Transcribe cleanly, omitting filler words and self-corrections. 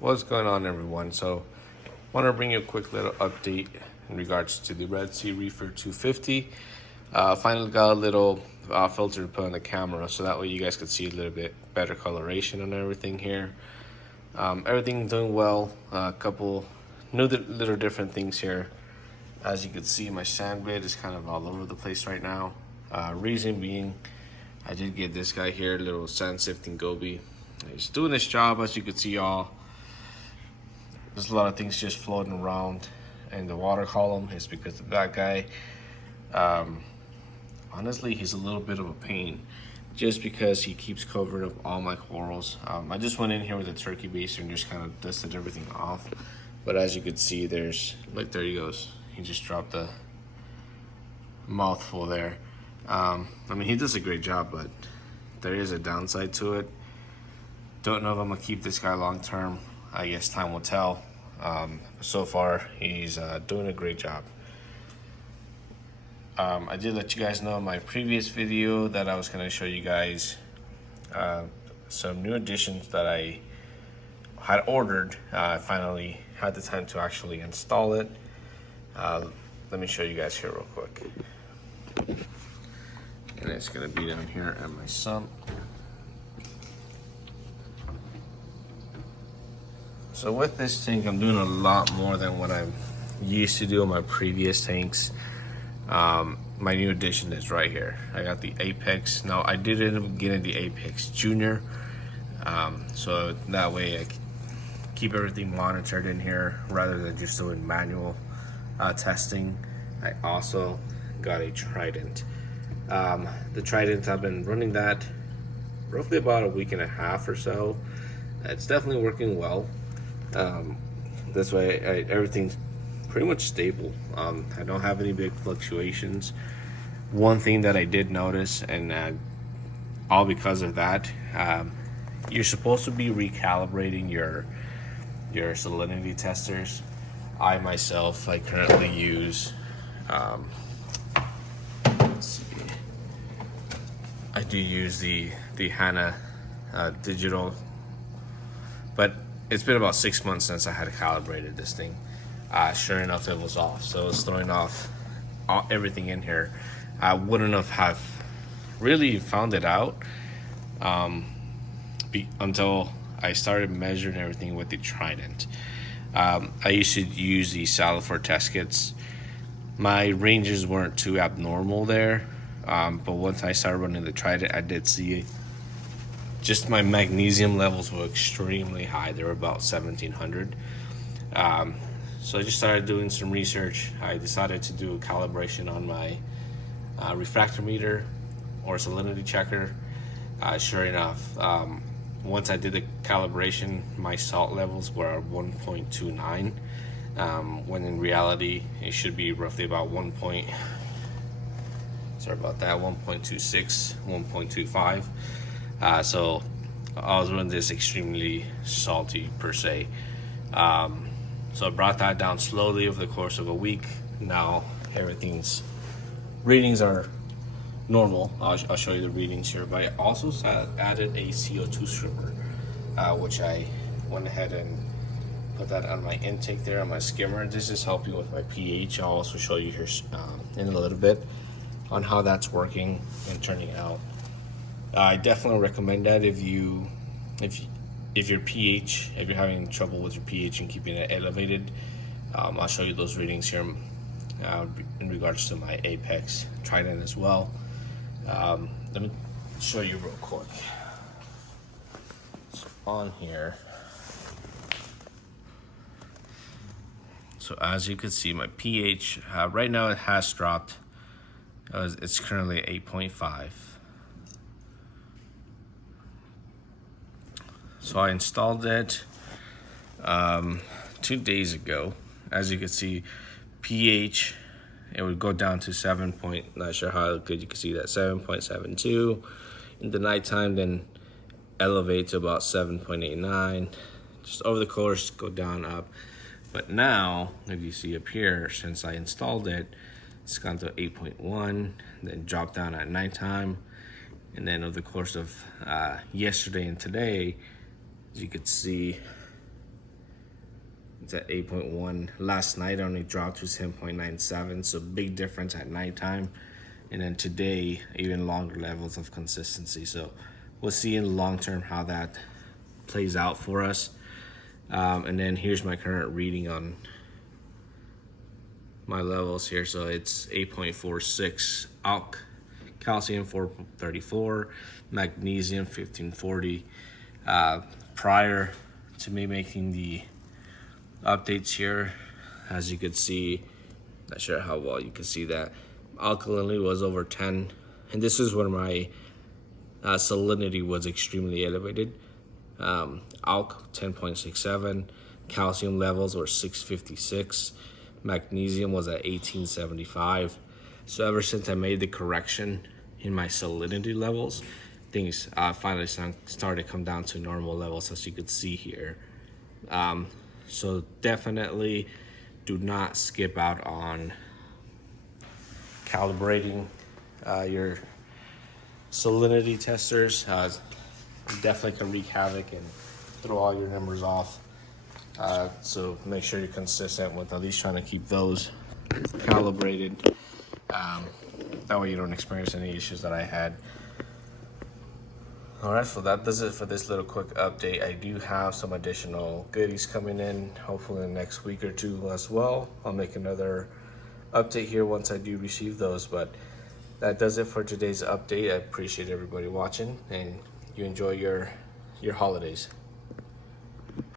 What's going on, everyone? So I want to bring you a quick little update in regards to the RedSea Reefer 250. Finally got a little filter to put on the camera so that way you guys could see a little bit better coloration and everything here. Everything doing well. A couple new little different things here. As you can see, my sand bed is kind of all over the place right now. Reason being, I did get this guy here, a little sand sifting goby. He's doing his job, as you can see, y'all. There's a lot of things just floating around in the water column. It's because of that guy. Honestly, he's a little bit of a pain just because he keeps covering up all my corals. I just went in here with a turkey baster and just kind of dusted everything off. But as you can see, look, there he goes. He just dropped a mouthful there. I mean, he does a great job, but there is a downside to it. Don't know if I'm gonna keep this guy long term. I guess time will tell. So far, he's doing a great job. I did let you guys know in my previous video that I was going to show you guys some new additions that I had ordered. I finally had the time to actually install it. Let me show you guys here real quick. And it's going to be down here at my sump. So with this tank, I'm doing a lot more than what I used to do in my previous tanks. My new addition is right here. I got the Apex. Now I did end up getting the Apex Junior, so that way I can keep everything monitored in here rather than just doing manual testing. I also got a Trident. The Trident, I've been running that roughly about a week and a half or so. It's definitely working well. This way everything's pretty much stable. I don't have any big fluctuations. One thing that I did notice, and all because of that, you're supposed to be recalibrating your salinity testers. I myself, I currently use let's see, I do use the HANA digital, but it's been about 6 months since I had calibrated this thing. Sure enough, it was off. So it was throwing off everything in here. I wouldn't have really found it out until I started measuring everything with the Trident. I used to use the Salifor test kits. My ranges weren't too abnormal there, but once I started running the Trident, I did see just my magnesium levels were extremely high. They were about 1700. So I just started doing some research. I decided to do a calibration on my refractor meter or salinity checker. Sure enough, once I did the calibration, my salt levels were 1.29, when in reality it should be roughly about 1.26, 1.25. So I was running this extremely salty per se. So I brought that down slowly over the course of a week. Now readings are normal. I'll show you the readings here. But I also added a CO2 stripper, which I went ahead and put that on my intake there on my skimmer. This is helping with my pH. I'll also show you here in a little bit on how that's working and turning out. I definitely recommend that if your pH, if you're having trouble with your pH and keeping it elevated. I'll show you those readings here in regards to my Apex Trident as well. Let me show you real quick. So on here, so as you can see, my pH right now it has dropped. It's currently 8.5. So I installed it 2 days ago. As you can see, pH, it would go down to 7 point, not sure how good you can see that, 7.72 in the nighttime, then elevate to about 7.89. Just over the course, go down, up. But now, if you see up here, since I installed it, it's gone to 8.1, then dropped down at nighttime, and then over the course of yesterday and today, as you could see, It's at 8.1. Last night I only dropped to 10.97, so big difference at nighttime. And then today, even longer levels of consistency. So we'll see in the long term how that plays out for us. And then here's my current reading on my levels here. So it's 8.46 ALK, calcium 4.34, magnesium 1540. Prior to me making the updates here, as you could see, not sure how well you can see that, alkalinity was over 10, and this is where my salinity was extremely elevated. ALK 10.67, calcium levels were 656, magnesium was at 1875. So ever since I made the correction in my salinity levels, things finally started to come down to normal levels, as you could see here. So definitely do not skip out on calibrating your salinity testers. Definitely can wreak havoc and throw all your numbers off. So make sure you're consistent with at least trying to keep those calibrated. That way you don't experience any issues that I had. All right, so that does it for this little quick update. I do have some additional goodies coming in, hopefully in the next week or two as well. I'll make another update here once I do receive those, but that does it for today's update. I appreciate everybody watching, and you enjoy your holidays.